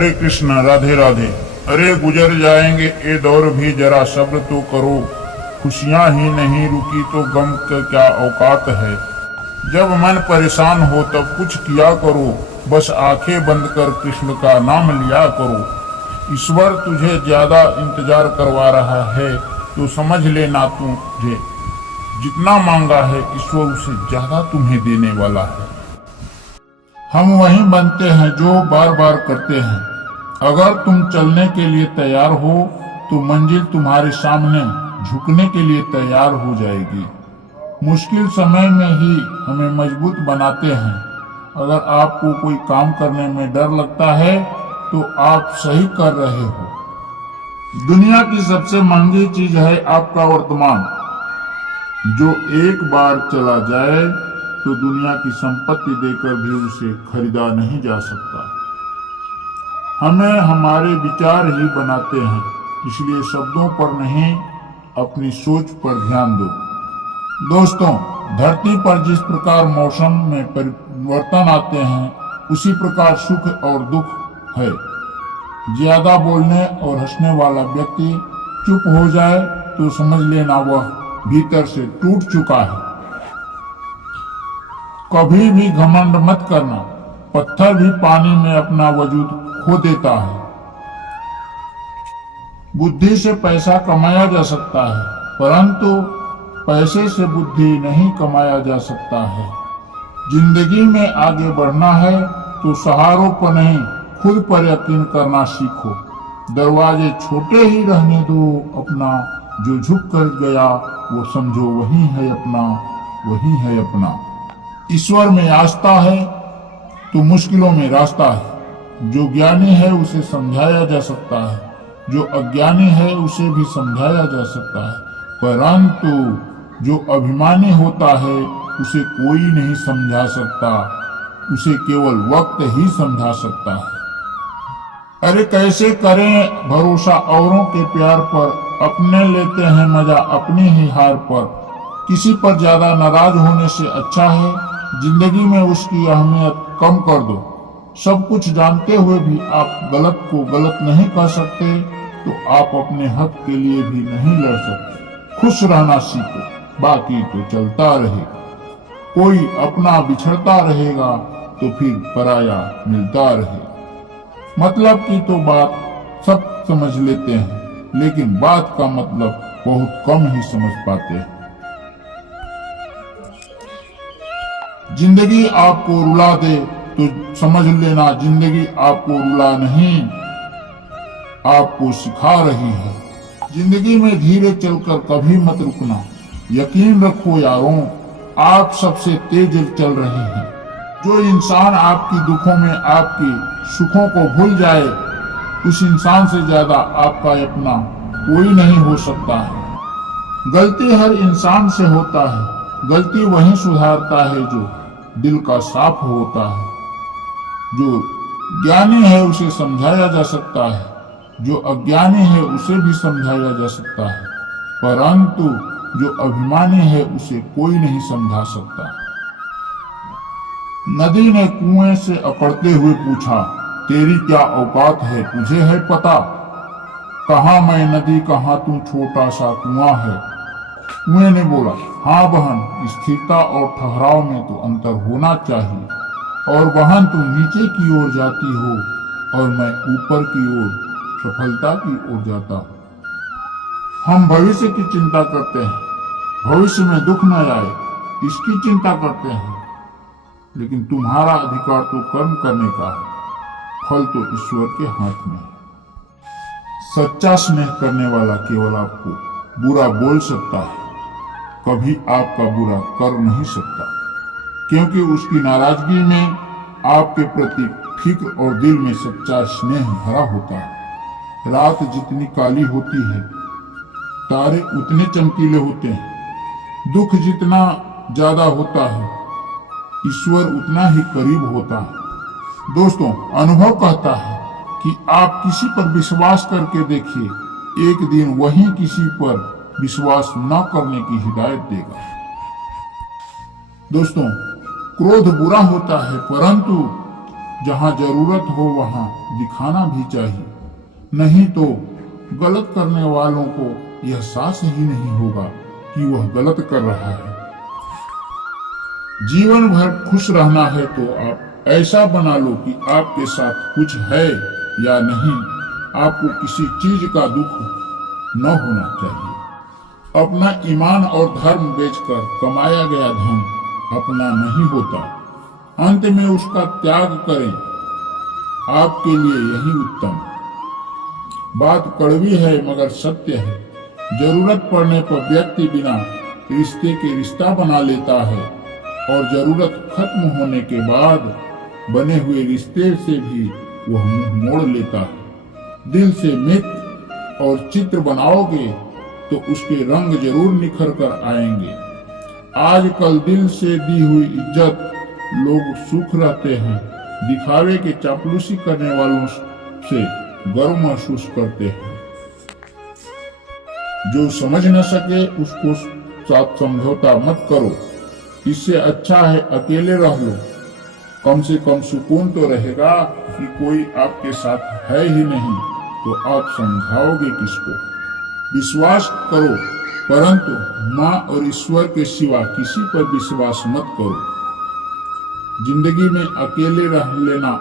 हरे कृष्ण राधे राधे। अरे गुजर जाएंगे ये दौर भी, जरा सब्र तो करो। खुशियां ही नहीं रुकी तो गम का क्या औकात है। जब मन परेशान हो तब कुछ किया करो, बस आंखें बंद कर कृष्ण का नाम लिया करो। ईश्वर तुझे ज्यादा इंतजार करवा रहा है तो समझ लेना, तुझे जितना मांगा है ईश्वर उससे ज्यादा तुम्हें देने वाला है। हम वही बनते हैं जो बार बार करते हैं। अगर तुम चलने के लिए तैयार हो तो मंजिल तुम्हारे सामने झुकने के लिए तैयार हो जाएगी। मुश्किल समय में ही हमें मजबूत बनाते हैं। अगर आपको कोई काम करने में डर लगता है तो आप सही कर रहे हो। दुनिया की सबसे महंगी चीज है आपका वर्तमान, जो एक बार चला जाए तो दुनिया की संपत्ति देकर भी उसे खरीदा नहीं जा सकता। हमें हमारे विचार ही बनाते हैं, इसलिए शब्दों पर नहीं अपनी सोच पर ध्यान दो। दोस्तों, धरती पर जिस प्रकार मौसम में परिवर्तन आते हैं उसी प्रकार सुख और दुख है। ज्यादा बोलने और हंसने वाला व्यक्ति चुप हो जाए तो समझ लेना वह भीतर से टूट चुका है। कभी भी घमंड मत करना, पत्थर भी पानी में अपना वजूद खो देता है। बुद्धि से पैसा कमाया जा सकता है, परंतु पैसे से बुद्धि नहीं कमाया जा सकता है। जिंदगी में आगे बढ़ना है तो सहारों पर नहीं, खुद पर यकीन करना सीखो। दरवाजे छोटे ही रहने दो अपना, जो झुक कर गया वो समझो वही है अपना, वही है अपना। ईश्वर में आस्था है तो मुश्किलों में रास्ता है। जो ज्ञानी है उसे समझाया जा सकता है, जो अज्ञानी है उसे भी समझाया जा सकता है, परंतु जो अभिमानी होता है उसे कोई नहीं समझा सकता, उसे केवल वक्त ही समझा सकता है। अरे कैसे करें भरोसा औरों के प्यार पर, अपने लेते हैं मजा अपनी ही हार पर। किसी पर ज्यादा नाराज होने से अच्छा है जिंदगी में उसकी अहमियत कम कर दो। सब कुछ जानते हुए भी आप गलत को गलत नहीं कह सकते तो आप अपने हक के लिए भी नहीं लड़ सकते। खुश रहना सीखो, बाकी तो चलता रहे। कोई अपना बिछड़ता रहेगा तो फिर पराया मिलता रहे। मतलब की तो बात सब समझ लेते हैं, लेकिन बात का मतलब बहुत कम ही समझ पाते हैं। जिंदगी आपको रुला दे तो समझ लेना जिंदगी आपको रुला नहीं, आपको सिखा रही है। जिंदगी में धीरे चलकर कभी मत रुकना। यकीन रखो यारों, आप सबसे तेज चल रहे हैं। जो इंसान आपकी दुखों में आपके सुखों को भूल जाए, उस इंसान से ज्यादा आपका अपना कोई नहीं हो सकता है। गलती हर इंसान से होता है, गलती वही सुधारता है जो दिल का साफ होता है। जो ज्ञानी है उसे समझाया जा सकता है, जो अज्ञानी है उसे भी समझाया जा सकता है, परंतु जो अभिमानी है उसे कोई नहीं समझा सकता। नदी ने कुएं से अकड़ते हुए पूछा, तेरी क्या औकात है, तुझे है पता? कहाँ मैं नदी, कहाँ तू छोटा सा कुआं है। कुएं ने बोला, हाँ बहन, स्थिरता और ठहराव में तो अंतर होना चाहिए। और बहन, तुम नीचे की ओर जाती हो और मैं ऊपर की ओर, सफलता की ओर जाता हूँ। हम भविष्य की चिंता करते हैं, भविष्य में दुख न आए इसकी चिंता करते हैं, लेकिन तुम्हारा अधिकार तो कर्म करने का है, फल तो ईश्वर के हाथ में है। सच्चा स्नेह करने वाला केवल आपको बुरा बोल सकता है, कभी आपका बुरा कर नहीं सकता, क्योंकि उसकी नाराजगी में आपके प्रति फिक्र और दिल में सच्चा स्नेह भरा होता है। रात जितनी काली होती है, तारे उतने चमकीले होते हैं। दुख जितना ज्यादा होता है, ईश्वर उतना ही करीब होता है। दोस्तों, अनुभव कहता है कि आप किसी पर विश्वास करके देखिए, एक दिन वही किसी पर विश्वास न करने की हिदायत देगा। दोस्तों, क्रोध बुरा होता है, परंतु जहाँ जरूरत हो वहाँ दिखाना भी चाहिए, नहीं तो गलत करने वालों को यह एहसास ही नहीं होगा कि वह गलत कर रहा है। जीवन भर खुश रहना है तो आप ऐसा बना लो कि आपके साथ कुछ है या नहीं, आपको किसी चीज का दुख न होना चाहिए। अपना ईमान और धर्म बेचकर कमाया गया धन अपना नहीं होता, अंत में उसका त्याग करें, आपके लिए यही उत्तम। बात कड़वी है मगर सत्य है। जरूरत पड़ने पर व्यक्ति बिना रिश्ते के रिश्ता बना लेता है और जरूरत खत्म होने के बाद बने हुए रिश्ते से भी वह मुंह मोड़ लेता है। दिल से मित्र और चित्र बनाओगे तो उसके रंग जरूर निखर कर आएंगे। आजकल दिल से दी हुई इज्जत लोग सुख रहते हैं, दिखावे के चापलूसी करने वालों से गर्व महसूस करते हैं। जो समझ न सके उसको साथ समझौता मत करो, इससे अच्छा है अकेले रह लो। कम से कम सुकून तो रहेगा कि कोई आपके साथ है ही नहीं, तो आप समझाओगे किसको। विश्वास करो, परंतु माँ और ईश्वर के सिवा किसी पर विश्वास मत करो। जिंदगी में अकेले रह लेना,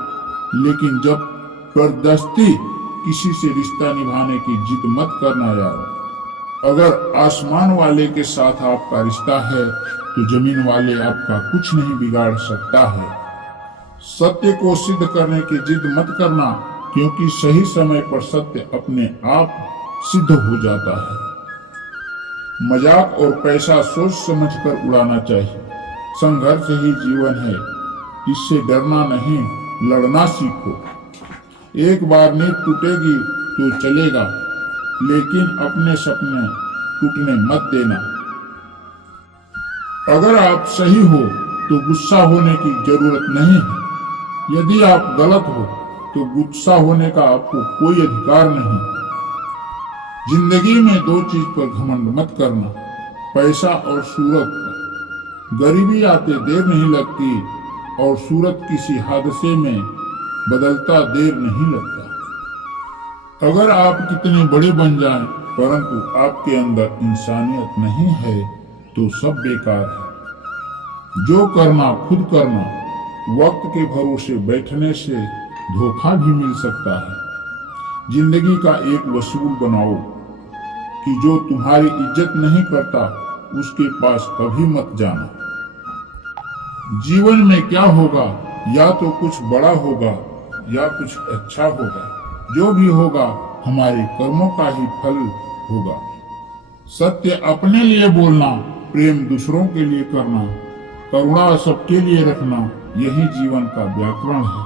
लेकिन जब जबरदस्ती किसी से रिश्ता निभाने की जिद मत करना यार। अगर आसमान वाले के साथ आपका रिश्ता है तो जमीन वाले आपका कुछ नहीं बिगाड़ सकता है। सत्य को सिद्ध करने की जिद मत करना, क्योंकि सही समय पर सत्य अपने आप सिद्ध हो जाता है। मजाक और पैसा सोच समझकर उड़ाना चाहिए। संघर्ष ही जीवन है, इससे डरना नहीं, लड़ना सीखो। एक बार नींद टूटेगी तो चलेगा, लेकिन अपने सपने टूटने मत देना। अगर आप सही हो तो गुस्सा होने की जरूरत नहीं है। यदि आप गलत हो तो गुस्सा होने का आपको कोई अधिकार नहीं। जिंदगी में दो चीज पर घमंड मत करना, पैसा और सूरत पर। गरीबी आते देर नहीं लगती और सूरत किसी हादसे में बदलता देर नहीं लगता। अगर आप कितने बड़े बन जाएं, परंतु आपके अंदर इंसानियत नहीं है तो सब बेकार है। जो करना खुद करना। वक्त के भरोसे बैठने से धोखा भी मिल सकता है। जिंदगी का एक वसूल बनाओ कि जो तुम्हारी इज्जत नहीं करता उसके पास कभी मत जाना। जीवन में क्या होगा, या तो कुछ बड़ा होगा या कुछ अच्छा होगा। जो भी होगा हमारे कर्मों का ही फल होगा। सत्य अपने लिए बोलना, प्रेम दूसरों के लिए करना, करुणा सबके लिए रखना, यही जीवन का व्याकरण है।